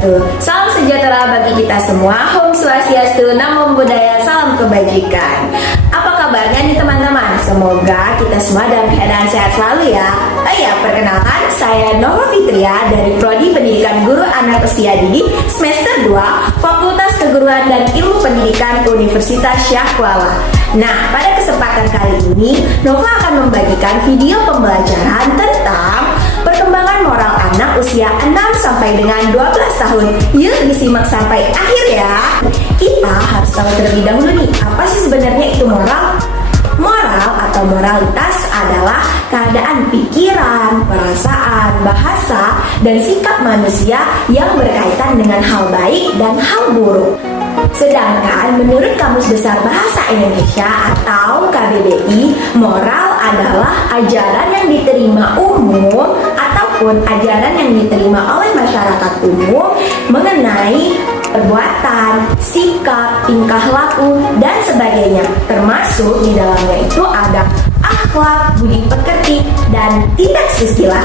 wabarakatuh. Salam sejahtera bagi kita semua. Om Swastiastu, Namo Buddhaya, salam kebajikan. Apa kabarnya nih teman-teman? Semoga kita semua dalam keadaan sehat selalu ya. Perkenalkan, saya Nova Fitria dari Prodi Pendidikan Guru Anak Usia Dini semester 2 Fakultas Keguruan dan Ilmu Pendidikan Universitas Syah Kuala. Nah, pada kesempatan kali ini Nova akan membagikan video pembelajaran tentang perkembangan moral anak usia 6 sampai dengan 12 tahun. Yuk disimak sampai akhir ya. Kita harus tahu terlebih dahulu nih, apa sih sebenarnya itu moral? Moral atau moralitas adalah keadaan pikiran, perasaan, bahasa, dan sikap manusia yang berkaitan dengan hal baik dan hal buruk. Sedangkan menurut Kamus Besar Bahasa Indonesia atau KBBI, moral adalah ajaran yang diterima umum ataupun ajaran yang diterima oleh masyarakat umum mengenai perbuatan, sikap, tingkah laku, dan sebagainya. Termasuk di dalamnya itu ada akhlak, budi pekerti, dan tindak susila.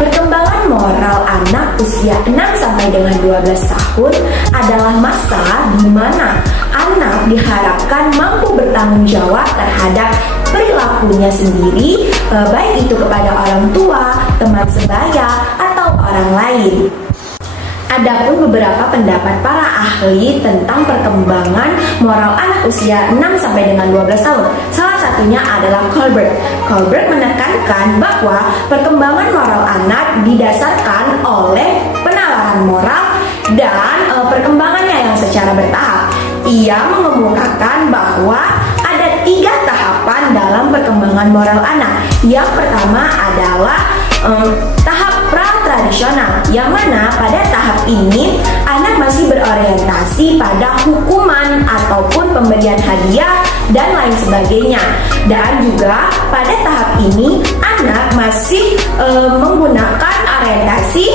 Perkembangan moral anak usia 6 sampai dengan 12 tahun adalah masa di mana anak diharapkan mampu bertanggung jawab terhadap perilakunya sendiri, baik itu kepada orang tua, teman sebaya, atau orang lain. Adapun beberapa pendapat para ahli tentang perkembangan moral anak usia 6 sampai dengan 12 tahun. Salah satunya adalah Colbert. Colbert menekankan bahwa perkembangan moral anak didasarkan oleh penalaran moral dan perkembangannya yang secara bertahap. Ia mengemukakan bahwa ada 3 tahapan dalam perkembangan moral anak. Yang pertama adalah tahap pra-tradisional, yang mana pada tahap ini anak masih berorientasi pada hukuman ataupun pemberian hadiah dan lain sebagainya. Dan juga pada tahap ini anak masih menggunakan orientasi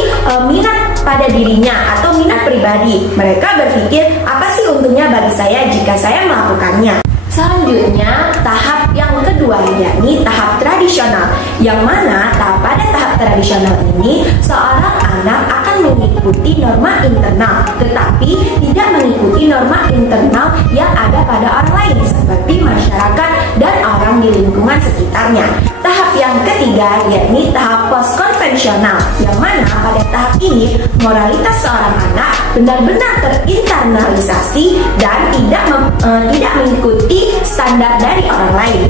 minat pada dirinya atau minat pribadi. Mereka berpikir, apa sih untungnya bagi saya jika saya melakukannya? Selanjutnya, tahap yang kedua yakni tahap tradisional, yang mana pada tahap tradisional ini seorang anak akan mengikuti norma internal, tetapi tidak mengikuti norma internal yang ada pada orang lain seperti masyarakat dan orang di lingkungan sekitarnya. Tahap yang ketiga yakni tahap post-konvensional, yang mana pada tahap ini moralitas seorang anak benar-benar terinternalisasi dan tidak mengikuti standar dari orang lain.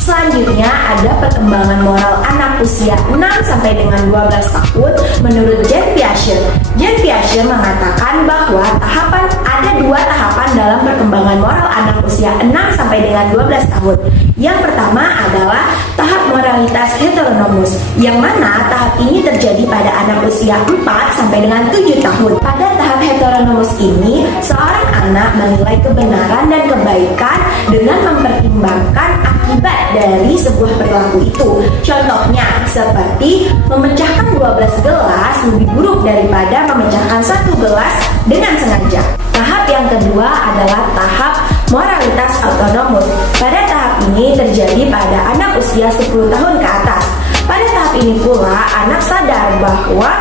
Selanjutnya ada perkembangan moral anak usia 6 sampai dengan 12 tahun menurut Jean Piaget. Jean Piaget mengatakan bahwa ada 2 tahapan dalam perkembangan moral anak usia 6 sampai dengan 12 tahun. Yang pertama adalah tahap moralitas heteronomus, yang mana tahap ini terjadi pada anak usia 4 sampai dengan 7 tahun. Pada tahap heteronomus ini, seorang anak menilai kebenaran dan kebaikan dengan mempertimbangkan akibat dari sebuah perilaku itu. Contohnya seperti memecahkan 12 gelas lebih buruk daripada memecahkan 1 gelas dengan sengaja. Tahap yang kedua adalah tahap moralitas autonomus. Pada tahap ini terjadi pada anak usia 10 tahun ke atas. Pada tahap ini pula anak sadar bahwa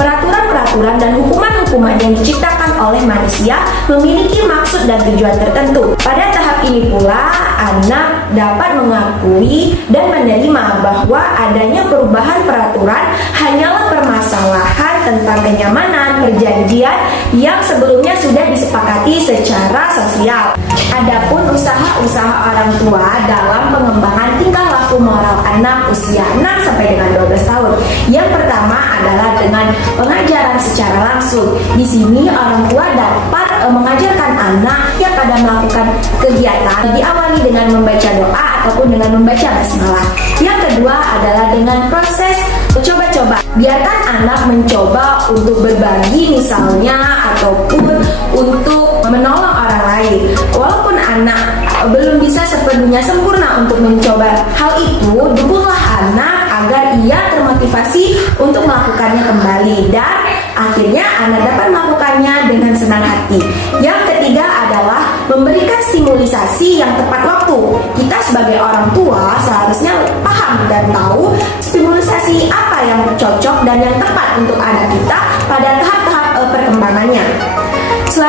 peraturan-peraturan dan hukuman-hukuman yang diciptakan oleh manusia memiliki maksud dan tujuan tertentu. Pada tahap ini pula anak dapat mengakui dan menerima bahwa adanya perubahan peraturan hanyalah permasalahan tentang kenyamanan perjanjian yang sebelumnya sudah disepakati secara sosial. Adapun usaha-usaha orang tua dalam pengembangan tingkah laku moral anak usia 6 sampai dengan 12 tahun. Yang pertama adalah dengan pengajaran secara langsung. Di sini orang tua dapat mengajarkan anaknya pada melakukan kegiatan diawali dengan membaca doa ataupun dengan membaca basmalah. Yang kedua adalah dengan proses coba-coba. Biarkan anak mencoba untuk berbagi misalnya ataupun untuk menolong orang lain. Walaupun anak belum bisa sepenuhnya sempurna untuk mencoba hal itu, dukunglah anak agar ia termotivasi untuk melakukannya kembali dan akhirnya anak dapat melakukannya dengan senang hati. Yang ketiga adalah memberikan stimulisasi yang tepat waktu. Kita sebagai orang tua seharusnya paham dan tahu stimulisasi apa yang cocok dan yang tepat untuk anak kita pada tahap-tahap perkembangan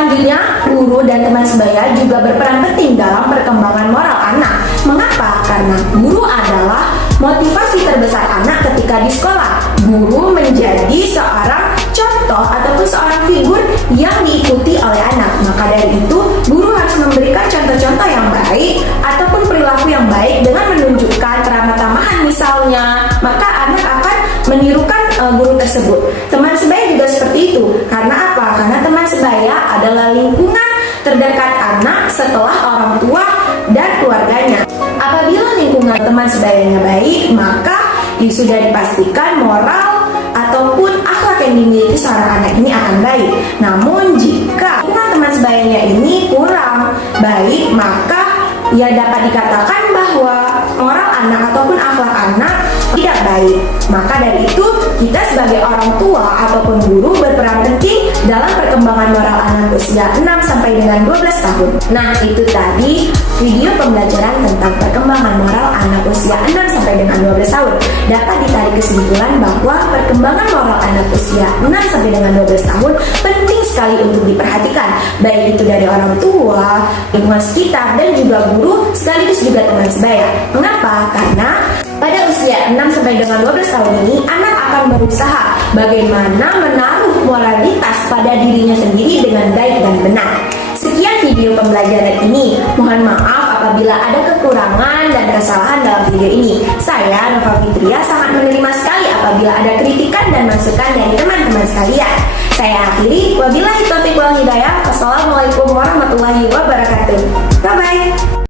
Selanjutnya, guru dan teman sebaya juga berperan penting dalam perkembangan moral anak. Mengapa? Karena guru adalah motivasi terbesar anak ketika di sekolah. Guru menjadi seorang contoh ataupun seorang figur yang diikuti oleh anak. Maka dari itu, guru harus memberikan contoh-contoh yang baik ataupun perilaku yang baik dengan menunjukkan ramah tamahan misalnya. Maka anak akan menirukan guru tersebut. Teman sebaya juga seperti itu. Karena apa? Karena teman sebaya adalah lingkungan terdekat anak setelah orang tua dan keluarganya. Apabila lingkungan teman sebayanya baik, maka sudah dipastikan moral ataupun akhlak yang dimiliki seorang anak ini akan baik. Namun jika lingkungan teman sebayanya ini kurang baik, maka ya dapat dikatakan bahwa moral anak ataupun akhlak anak tidak baik. Maka dari itu, kita sebagai orang tua ataupun guru berperan penting dalam perkembangan moral anak usia 6 sampai dengan 12 tahun. Nah, itu tadi video pembelajaran tentang perkembangan moral anak usia 6 sampai dengan 12 tahun. Dapat ditarik kesimpulan bahwa perkembangan moral anak usia 6 sampai dengan 12 tahun penting sekali untuk diperhatikan, baik itu dari orang tua, lingkungan sekitar, dan juga guru, sekaligus juga teman sebaya. Mengapa? Karena pada usia 6 sampai dengan 12 tahun ini, anak akan berusaha bagaimana menaruh moralitas pada dirinya sendiri dengan baik dan benar. Sekian video pembelajaran ini. Mohon maaf apabila ada kekurangan dan kesalahan dalam video ini. Saya, Nova Fitria, sangat menerima sekali apabila ada kritikan dan masukan dari teman-teman sekalian. Saya akhiri. Wabillahi taufiq wal hidayah. Wassalamualaikum warahmatullahi wabarakatuh. Bye-bye.